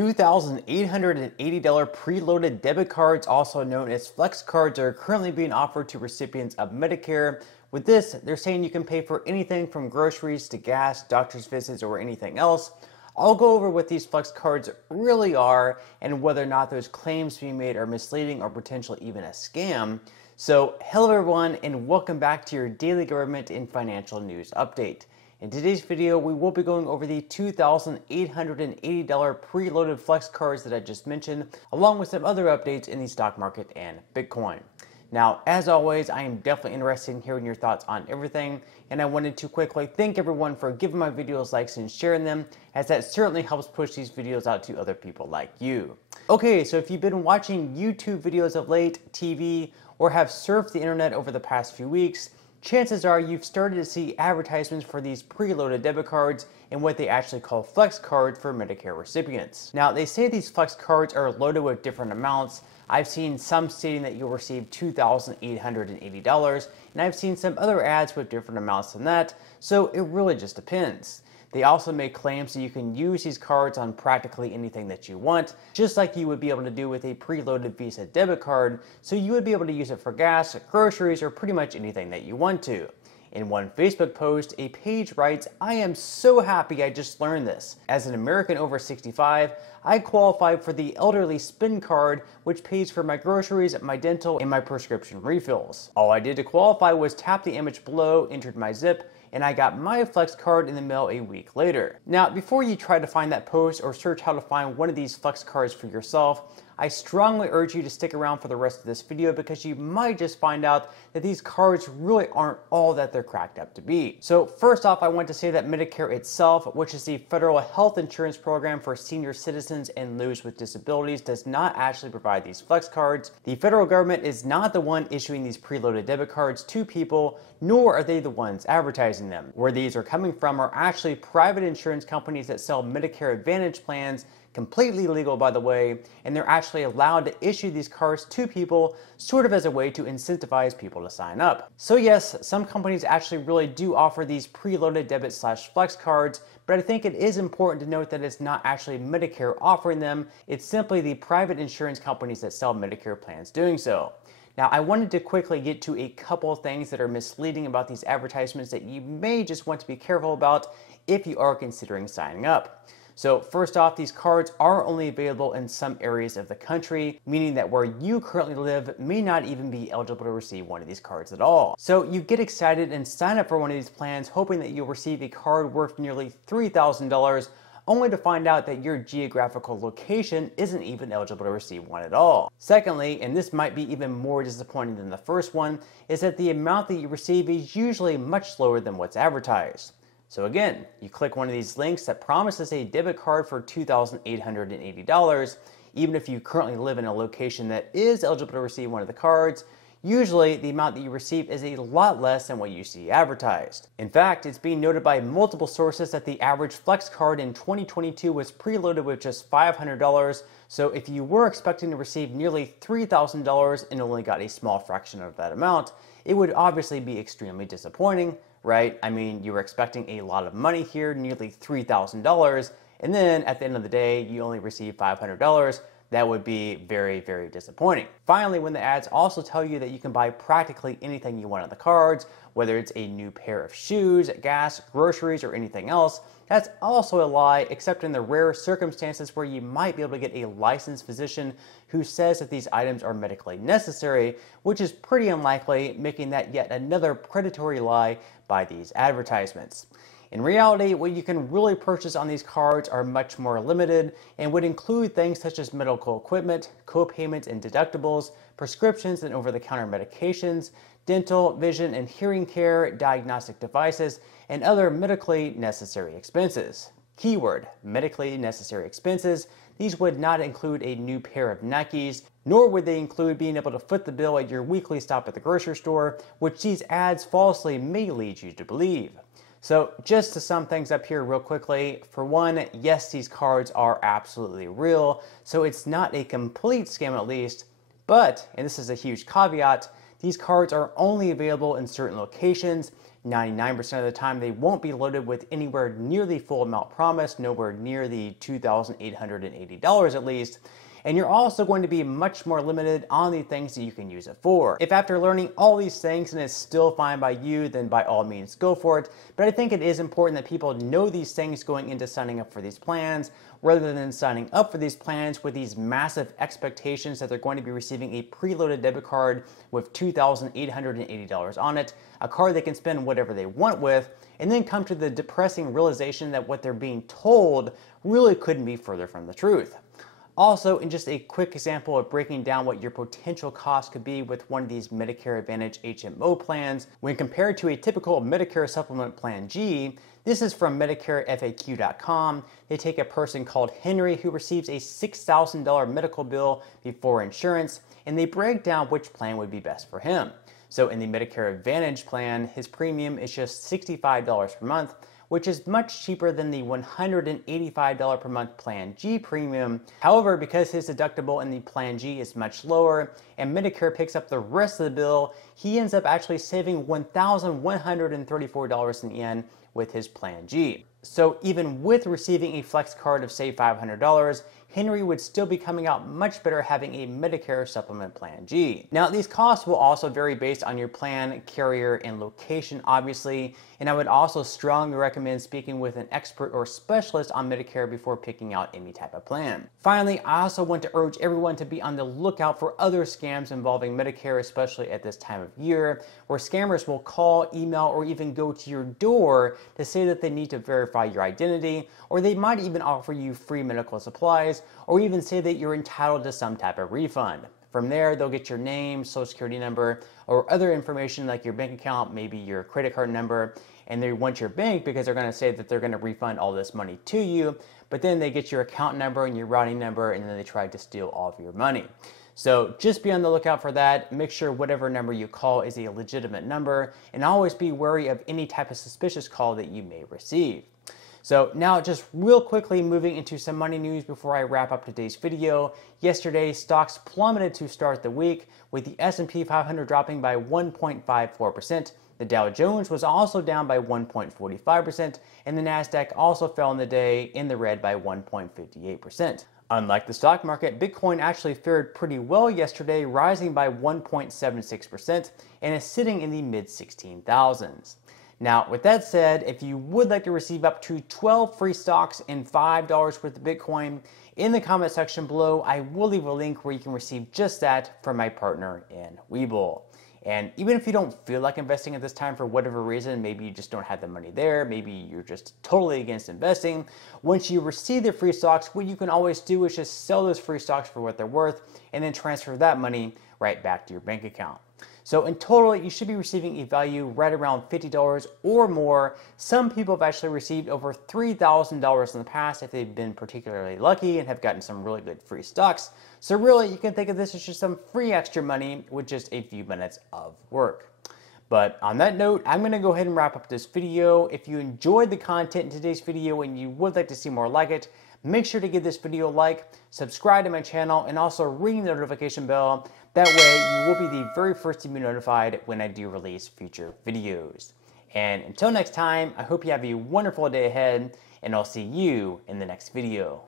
$2,880 preloaded debit cards, also known as flex cards, are currently being offered to recipients of Medicare. With this, they're saying you can pay for anything from groceries to gas, doctor's visits, or anything else. I'll go over what these flex cards really are and whether or not those claims being made are misleading or potentially even a scam. So, hello everyone, and welcome back to your daily government and financial news update. In today's video, we will be going over the $2,880 preloaded flex cards that I just mentioned, along with some other updates in the stock market and Bitcoin. Now, as always, I am definitely interested in hearing your thoughts on everything, and I wanted to quickly thank everyone for giving my videos likes and sharing them, as that certainly helps push these videos out to other people like you. Okay, so if you've been watching YouTube videos of late, TV, or have surfed the internet over the past few weeks, chances are you've started to see advertisements for these preloaded debit cards and what they actually call flex cards for Medicare recipients. Now, they say these flex cards are loaded with different amounts. I've seen some stating that you'll receive $2,880, and I've seen some other ads with different amounts than that, so it really just depends. They also make claims that you can use these cards on practically anything that you want, just like you would be able to do with a preloaded Visa debit card, so you would be able to use it for gas, groceries, or pretty much anything that you want to. In one Facebook post, a page writes, "I am so happy I just learned this. As an American over 65, I qualified for the elderly spend card, which pays for my groceries, my dental, and my prescription refills. All I did to qualify was tap the image below, entered my zip, and I got my flex card in the mail a week later." Now, before you try to find that post or search how to find one of these flex cards for yourself, I strongly urge you to stick around for the rest of this video, because you might just find out that these cards really aren't all that they're cracked up to be. So first off, I want to say that Medicare itself, which is the federal health insurance program for senior citizens and those with disabilities, does not actually provide these flex cards. The federal government is not the one issuing these preloaded debit cards to people, nor are they the ones advertising them. Where these are coming from are actually private insurance companies that sell Medicare Advantage plans, completely legal by the way, and they're actually allowed to issue these cards to people sort of as a way to incentivize people to sign up. So yes, some companies actually really do offer these preloaded debit / flex cards, but I think it is important to note that it's not actually Medicare offering them, it's simply the private insurance companies that sell Medicare plans doing so. Now, I wanted to quickly get to a couple of things that are misleading about these advertisements that you may just want to be careful about if you are considering signing up. So first off, these cards are only available in some areas of the country, meaning that where you currently live may not even be eligible to receive one of these cards at all. So you get excited and sign up for one of these plans hoping that you'll receive a card worth nearly $3,000, only to find out that your geographical location isn't even eligible to receive one at all. Secondly, and this might be even more disappointing than the first one, is that the amount that you receive is usually much lower than what's advertised. So again, you click one of these links that promises a debit card for $2,880, even if you currently live in a location that is eligible to receive one of the cards, usually the amount that you receive is a lot less than what you see advertised. In fact, it's being noted by multiple sources that the average flex card in 2022 was preloaded with just $500, so if you were expecting to receive nearly $3,000 and only got a small fraction of that amount, it would obviously be extremely disappointing, right? I mean, you were expecting a lot of money here, nearly $3,000, and then at the end of the day, you only receive $500. That would be very, very disappointing. Finally, when the ads also tell you that you can buy practically anything you want on the cards, whether it's a new pair of shoes, gas, groceries, or anything else, that's also a lie, except in the rare circumstances where you might be able to get a licensed physician who says that these items are medically necessary, which is pretty unlikely, making that yet another predatory lie by these advertisements. In reality, what you can really purchase on these cards are much more limited and would include things such as medical equipment, co-payments and deductibles, prescriptions and over-the-counter medications, dental, vision and hearing care, diagnostic devices, and other medically necessary expenses. Keyword, medically necessary expenses. These would not include a new pair of Nikes, nor would they include being able to foot the bill at your weekly stop at the grocery store, which these ads falsely may lead you to believe. So just to sum things up here real quickly, for one, yes, these cards are absolutely real, so it's not a complete scam at least, but, and this is a huge caveat, these cards are only available in certain locations, 99% of the time, they won't be loaded with anywhere near the full amount promised, nowhere near the $2,880 at least. And you're also going to be much more limited on the things that you can use it for. If after learning all these things and it's still fine by you, then by all means go for it. But I think it is important that people know these things going into signing up for these plans, rather than signing up for these plans with these massive expectations that they're going to be receiving a preloaded debit card with $2,880 on it, a card they can spend whatever they want with, and then come to the depressing realization that what they're being told really couldn't be further from the truth. Also, in just a quick example of breaking down what your potential cost could be with one of these Medicare Advantage HMO plans, when compared to a typical Medicare Supplement Plan G, this is from MedicareFAQ.com. They take a person called Henry who receives a $6,000 medical bill before insurance, and they break down which plan would be best for him. So in the Medicare Advantage plan, his premium is just $65 per month, which is much cheaper than the $185 per month Plan G premium. However, because his deductible in the Plan G is much lower and Medicare picks up the rest of the bill, he ends up actually saving $1,134 in the end with his Plan G. So even with receiving a flex card of say $500, Henry would still be coming out much better having a Medicare Supplement Plan G. Now, these costs will also vary based on your plan, carrier, and location, obviously, and I would also strongly recommend speaking with an expert or specialist on Medicare before picking out any type of plan. Finally, I also want to urge everyone to be on the lookout for other scams involving Medicare, especially at this time of year, where scammers will call, email, or even go to your door to say that they need to verify your identity, or they might even offer you free medical supplies, or even say that you're entitled to some type of refund. From there, they'll get your name, social security number, or other information like your bank account, maybe your credit card number, and they want your bank because they're going to say that they're going to refund all this money to you, but then they get your account number and your routing number, and then they try to steal all of your money. So just be on the lookout for that. Make sure whatever number you call is a legitimate number, and always be wary of any type of suspicious call that you may receive. So now just real quickly moving into some money news before I wrap up today's video. Yesterday, stocks plummeted to start the week, with the S&P 500 dropping by 1.54%. The Dow Jones was also down by 1.45%, and the Nasdaq also fell in the day in the red by 1.58%. Unlike the stock market, Bitcoin actually fared pretty well yesterday, rising by 1.76% and is sitting in the mid-16,000s. Now, with that said, if you would like to receive up to 12 free stocks and $5 worth of Bitcoin, in the comment section below, I will leave a link where you can receive just that from my partner in Webull. And even if you don't feel like investing at this time for whatever reason, maybe you just don't have the money there, maybe you're just totally against investing, once you receive the free stocks, what you can always do is just sell those free stocks for what they're worth and then transfer that money right back to your bank account. So in total, you should be receiving a value right around $50 or more. Some people have actually received over $3,000 in the past if they've been particularly lucky and have gotten some really good free stocks. So really, you can think of this as just some free extra money with just a few minutes of work. But on that note, I'm going to go ahead and wrap up this video. If you enjoyed the content in today's video and you would like to see more like it, make sure to give this video a like, subscribe to my channel, and also ring the notification bell. That way, you will be the very first to be notified when I do release future videos. And until next time, I hope you have a wonderful day ahead, and I'll see you in the next video.